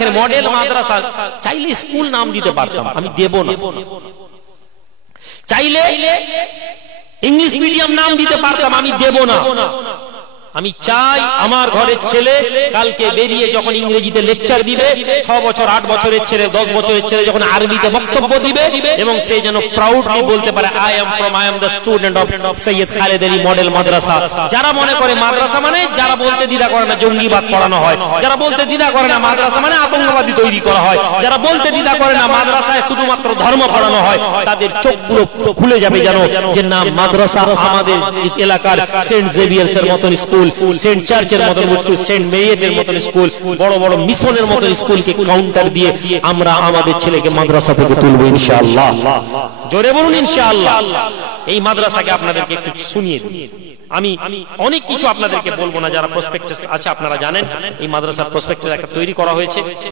Model madrasa चाइले school नाम दीते पारताम आमी देबो ना चाइले इंग्लिश मीडियम नाम दीते पारताम आमी देबो ना আমি চাই আমার ঘরের ছেলে কালকে বেরিয়ে যখন ইংরেজিতে লেকচার দিবে 6 বছর 8 বছরের ছেলে 10 বছরের ছেলে যখন আরবিতে বক্তব্য দিবে এবং সে যেন প্রাউডলি বলতে পারে I am the student of Syed Khaled Ali model Madrasa. যারা মনে করে মাদ্রাসা মানে যারা বলতে দ্বিধা করে না জঙ্গিবাদ পড়ানো হয়, যারা বলতে দ্বিধা করে না মাদ্রাসা মানে আতঙ্কবাদী তৈরি করা হয়, যারা বলতে দ্বিধা করে না মাদ্রাসায় শুধুমাত্র ধর্ম পড়ানো হয়, তাদের চোখ পুরো খুলে যাবে যেন যে না মাদ্রাসা আমাদের এলাকার সেন্ট জেভিয়ার্স এর মতন স্কুল, সেন্ট চার্চের মতন স্কুল, সেন্ট মেরিয়েটের মতন স্কুল, বড় বড় মিশনের মতন স্কুলকে কাউন্টার দিয়ে আমরা আমাদের ছেলেকে মাদ্রাসা থেকে তুলবো ইনশাআল্লাহ। জোরে বলুন ইনশাআল্লাহ। এই মাদ্রাসাকে আপনাদেরকে একটু শুনিয়ে দিই। আমি অনেক কিছু আপনাদেরকে বলবো না, যারা প্রসপেক্টাস আছে আপনারা জানেন এই মাদ্রাসার প্রসপেক্টাস একটা তৈরি করা হয়েছে।